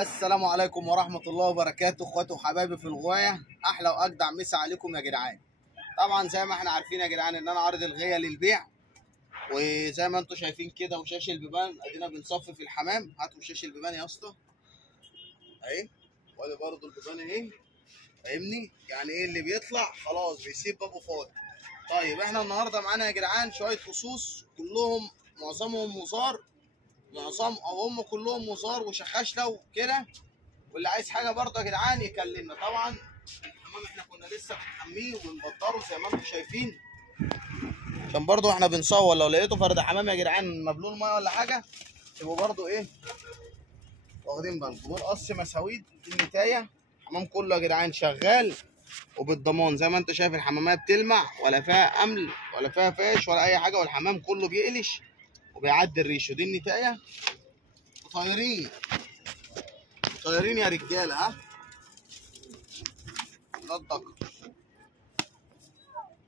السلام عليكم ورحمة الله وبركاته، اخواتي وحبايبي في الغواية. احلى واجدع مسا عليكم يا جدعان. طبعا زي ما احنا عارفين يا جدعان ان انا عارض الغية للبيع، وزي ما انتم شايفين كده وشاش البيبان ادينا بنصفي في الحمام. هاتوا شاش البيبان يا اسطى اهي، وادي برضه البيبان اهي، فاهمني؟ يعني ايه اللي بيطلع خلاص بيسيب بابه فاضي. طيب احنا النهارده معانا يا جدعان شوية فصوص كلهم معظمهم مزار، او هم كلهم مزار وشخاشله وكده. واللي عايز حاجه برضه يا جدعان يكلمنا. طبعا الحمام احنا كنا لسه بنحميه وبنبطره زي ما انتم شايفين، عشان برضه احنا بنصور. لو لقيتوا فرد حمام يا جدعان مبلول ميه ولا حاجه تبقوا برضه ايه واخدين بالكم. دول قص مساويد النتايه، الحمام كله يا جدعان شغال وبالضمان. زي ما انت شايف الحمامات بتلمع ولا فيها امل ولا فيها فاش ولا اي حاجه، والحمام كله بيقلش وبيعدي الريش. ودي النتايه طايرين يا رجاله. ها ده الدكر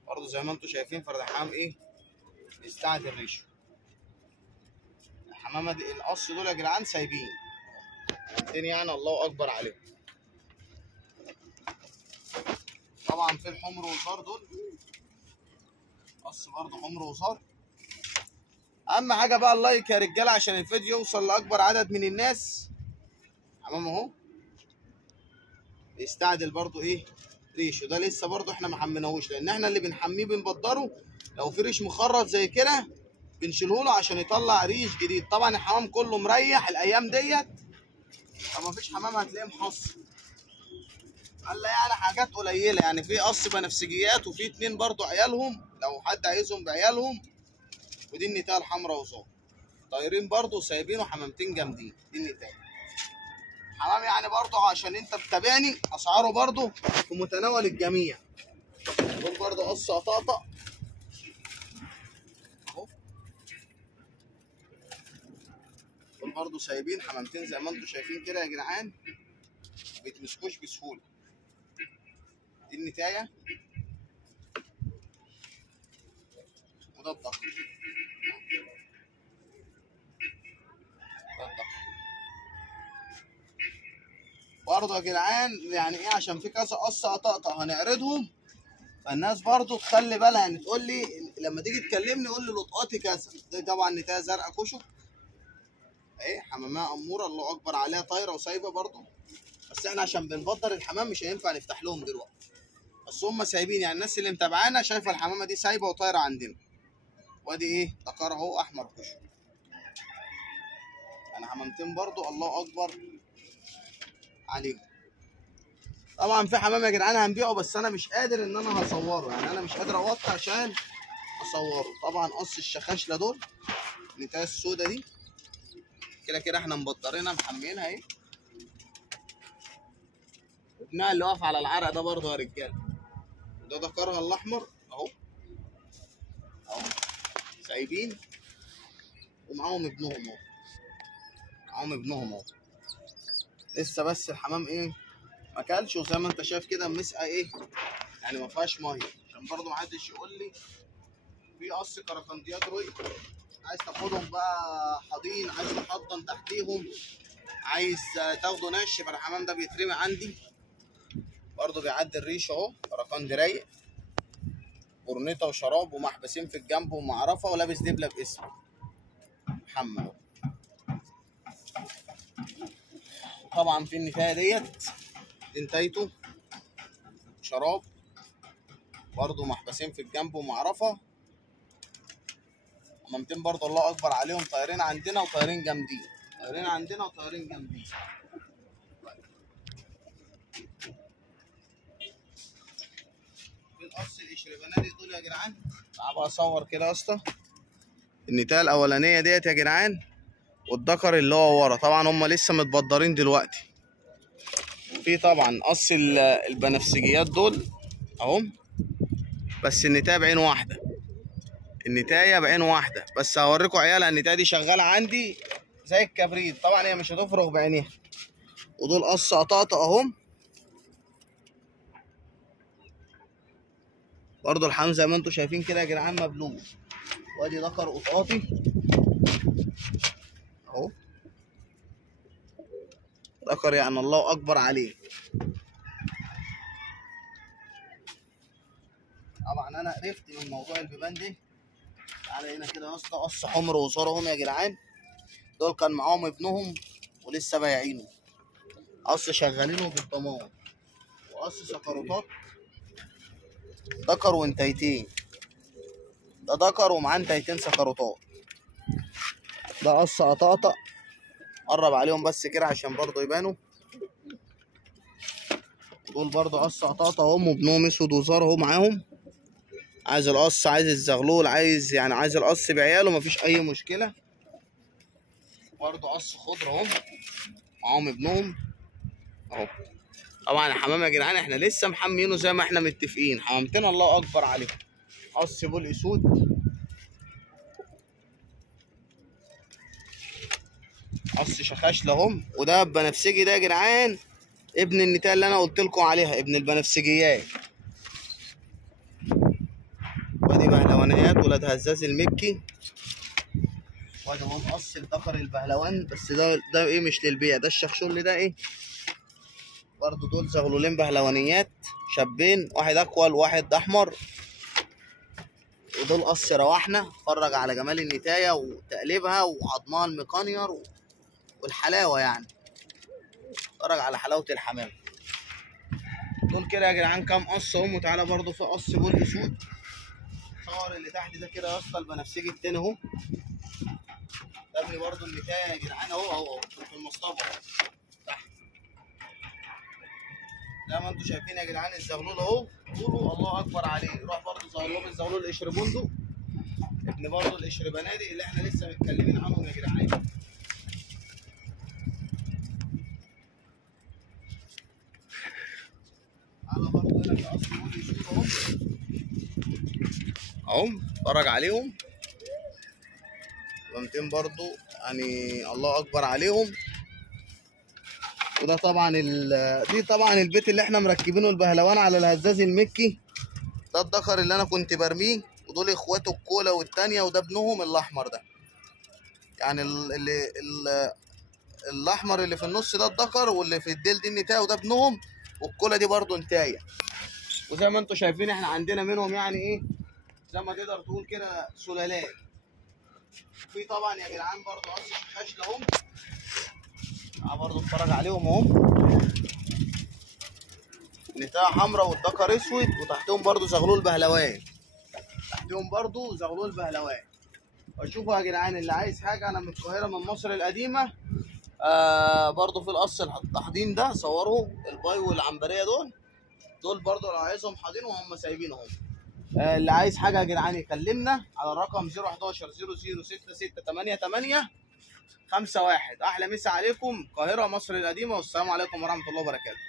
برضه زي ما انتم شايفين فرد حمام ايه يستعد الريشه. الحمامه دي القص دول يا جدعان سايبين الدنيا، يعني الله اكبر عليهم. طبعا في الحمر والزار دول قص برضه حمر وزار. اهم حاجه بقى اللايك يا رجاله عشان الفيديو يوصل لاكبر عدد من الناس. حمام اهو بيستعدل برضه ايه ريشه. ده لسه برضه احنا ما حميناهوش، لان احنا اللي بنحميه بنبدره. لو في ريش مخرط زي كده بنشيله له عشان يطلع ريش جديد. طبعا الحمام كله مريح الايام ديت، فما فيش حمام هتلاقيه محصن الا يعني حاجات قليله. يعني في قص بنفسجيات وفي اتنين برضو عيالهم لو حد عايزهم بعيالهم. ودي النتايه الحمراء وصار طايرين برضو سايبينه. حمامتين جامدين. دي النتايه حمام يعني برضو عشان انت بتتابعني اسعاره برضو في متناول الجميع. دول برضو قص قطاطا اهو، دول برضو سايبين حمامتين زي ما انتم شايفين كده يا جدعان، ما بيتمسكوش بسهوله. دي النتايه وده الضغط. برضه يا جدعان يعني ايه عشان في كذا قصه قطاطا هنعرضهم، فالناس برضه تخلي بالها. يعني تقول لي لما تيجي تكلمني قول لي لقطاتي كذا. دي طبعا نتايه زرقاء كشك اهي، حمامها اموره الله اكبر عليها طايره وسايبه برضه. بس احنا عشان بنفضل الحمام مش هينفع نفتح لهم دلوقتي، بس هم سايبين. يعني الناس اللي متابعانا شايفه الحمامه دي سايبه وطايره عندنا. وادي ايه ذكر اهو احمر كشك. يعني حمامتين برضه الله اكبر عليهم. طبعا في حمام يا جدعان هنبيعه بس انا مش قادر ان انا هصوره، يعني انا مش قادر اوطي عشان اصوره. طبعا قص الشخاشله دول النتايه السودا دي كده كده احنا مبطرينها محمينها اهي. ابنها اللي واقف على العرق ده برضه يا رجاله، وده ذكرها الاحمر اهو سايبين، ومعاهم ابنهم اهو، لسه. بس الحمام ايه ما اكلش، وزي ما انت شايف كده مسقه ايه يعني ما فيهاش ميه، عشان برضه ما حدش يقول لي في قص كرفنديات رؤي عايز تاخدهم بقى حاضين، عايز تحضن تحتيهم، عايز تاخده نش. يبقى الحمام ده بيترمي عندي برضه بيعدي الريش اهو. كرفندي رايق، برنيطه وشراب ومحبسين في الجنب ومعرفه ولابس دبله باسم محمد. طبعا في النتايه ديت دي نتايته شراب برضه محبسين في الجنب ومعرفه. حمامتين برضه الله اكبر عليهم طايرين عندنا وطايرين جامدين، طايرين عندنا وطايرين جامدين. في القص الاشرباناتي دول يا جدعان تعال بقى اصور كده يا اسطى. النتايه الاولانيه ديت يا جدعان والذكر اللي هو ورا، طبعا هم لسه متبدرين دلوقتي. في طبعا قص البنفسجيات دول اهو، بس النتايه بعين واحده، النتايه بعين واحده. بس هوريكم عيالها. النتايه دي شغاله عندي زي الكبريت، طبعا هي مش هتفرغ بعينيها. ودول قص قطاطا اهم برضه الحمام زي ما انتم شايفين كده يا جدعان مبلول. وادي ذكر قطاطي اهو ذكر يعني الله اكبر عليه. طبعا انا قرفت من موضوع البيبان دي. تعالى هنا كده يا اسطى، قص حمر وصار اهم يا جدعان. دول كان معاهم ابنهم ولسه بايعينه، قص شغالينه بالضمان، وقص سكروتات دكر وانتيتين. ده دكر ومعاه انتيتين سكروتات. ده قص قطاطا، قرب عليهم بس كده عشان برضه يبانوا. دول برضه قص قطاطا هم وابنهم اسود وزار اهو معاهم. عايز القص، عايز الزغلول، عايز القص بعياله، مفيش اي مشكله. برضه قص خضره اهو معاهم ابنهم اهو. طبعا الحمام يا جدعان احنا لسه محمينه زي ما احنا متفقين، حمامتين الله اكبر عليهم. قص بول اسود، قص شخاشله اهم. وده البنفسجي ده يا جدعان ابن النتايه اللي انا قلت لكم عليها، ابن البنفسجيات. وادي بهلوانيات ولاد هزاز المكي. وادي هو مقص الذكر البهلوان، بس ده ايه مش للبيع، ده الشخشول ده ايه برضه. دول زغلولين بهلوانيات شابين، واحد اكول وواحد احمر. ودول قص رواحنا. اتفرج على جمال النتايه وتقليبها وعظمها المقنير والحلاوه يعني. اتفرج على حلاوه الحمام. دول كده يا جدعان كام قص اهم. وتعالى برضه في قص بول اسود. صور اللي تحت ده كده يا اسطى البنفسجي التاني اهو. ده ابني برضه النتايه يا جدعان اهو في المصطبه تحت. زي ما انتم شايفين يا جدعان الزغلول اهو. قولوا الله اكبر عليه. روح برضه زغلول الزغلول الاشربوندو، ابن برضه الاشربنادي اللي احنا لسه متكلمين عنهم يا جدعان. تعالى برضه هنا في قص بول اسود اهو. اتفرج عليهم. قمتين برضو يعني الله اكبر عليهم. وده طبعا دي طبعا البيت اللي احنا مركبينه البهلوان على الهزاز المكي. ده الدكر اللي انا كنت برميه. ودول اخواته الكولا والتانية، وده ابنهم الاحمر ده. يعني الاحمر اللي في النص ده الدكر، واللي في الديل دي النتايه، وده ابنهم. والكولا دي برضو نتايه. وزي ما انتم شايفين احنا عندنا منهم يعني ايه زي ما تقدر تقول كده سلالات. في طبعا يا جدعان برضو قص شخاش لهم. برضو اتفرج عليهم اهم. نتايه حمراء والدكر اسود، وتحتهم برضو زغلول بهلوان. تحتهم برضو زغلول بهلوان. وشوفوا يا جدعان اللي عايز حاجه، انا من القاهره من مصر القديمه. برضو في القص التحضين ده صوروا الباي والعنبريه دول برضو لو عايزهم حاضين وهم سايبينهم. اللي عايز حاجه يا جدعان يكلمنا على الرقم 011 006688 51. احلى مسا عليكم، القاهره مصر القديمه، والسلام عليكم ورحمه الله وبركاته.